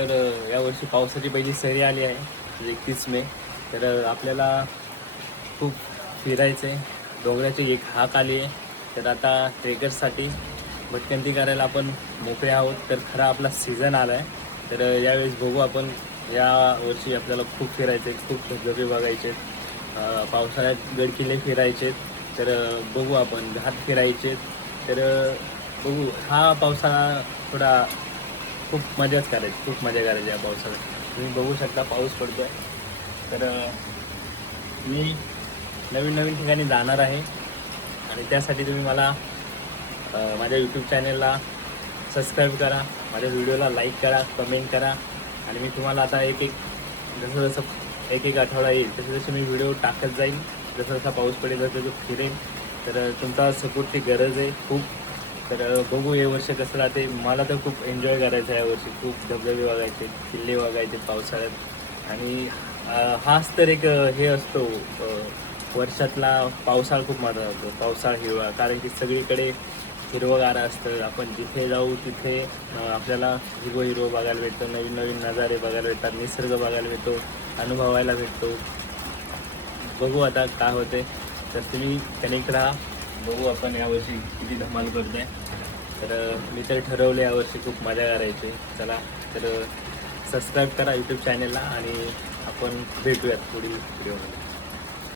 तर यावर्षी पावसाची पहिली सरी आली आहे 31 मे. तर आपल्याला खूप फिरायचं आहे. डोंगराची एक हाक आली आहे. तर आता ट्रेकर्ससाठी भटकंती करायला आपण मोकळे आहोत. तर खरा आपला सीझन आला आहे. तर यावेळेस बघू आपण. या वर्षी आपल्याला खूप फिरायचं आहे, खूप धबधबे बघायचे आहेत, पावसाळ्यात गडकिल्ले फिरायचे. तर बघू आपण घाट फिरायचे. तर बघू. हा पावसाळा थोडा खूप मजाच करायची, खूप मजा करायची या पावसाळ्यात. तुम्ही बघू शकता पाऊस पडतो आहे. तर मी नवीन नवीन ठिकाणी जाणार आहे आणि त्यासाठी तुम्ही मला माझ्या यूट्यूब चॅनलला सबस्क्राईब करा, माझ्या व्हिडिओला लाईक करा, कमेंट करा. आणि मी तुम्हाला आता एक एक जसं जसं एक एक आठवडा येईल तसे जसे मी व्हिडिओ टाकत जाईल. जसं जसा पाऊस पडेल तसं जो फिरेन. तर तुमचा सपोर्टची गरज आहे खूप. तर बघू हे वर्ष कसं राहते. मला तर खूप एन्जॉय करायचं आहे यावर्षी. खूप धबधबे बघायचे, किल्ले बघायचे पावसाळ्यात. आणि हाच तर एक हे असतो वर्षातला पावसाळा. खूप मजा होतो पावसाळा, हिरवा. कारण की सगळीकडे हिरवंगार असतं. आपण जिथे जाऊ तिथे आपल्याला हिरवं हिरवं बघायला भेटतं, नवीन नवीन नजारे बघायला भेटतात, निसर्ग बघायला भेटतो, अनुभवायला भेटतो. बघू आता काय होते. तर तुम्ही कनेक्ट राहा. बघू आपण यावर्षी किती धमाल करतोय. तर मी तर ठरवलं यावर्षी खूप मजा करायची. चला तर सबस्क्राईब करा यूट्यूब चॅनलला आणि आपण भेटूयात पुढील व्हिडिओमध्ये.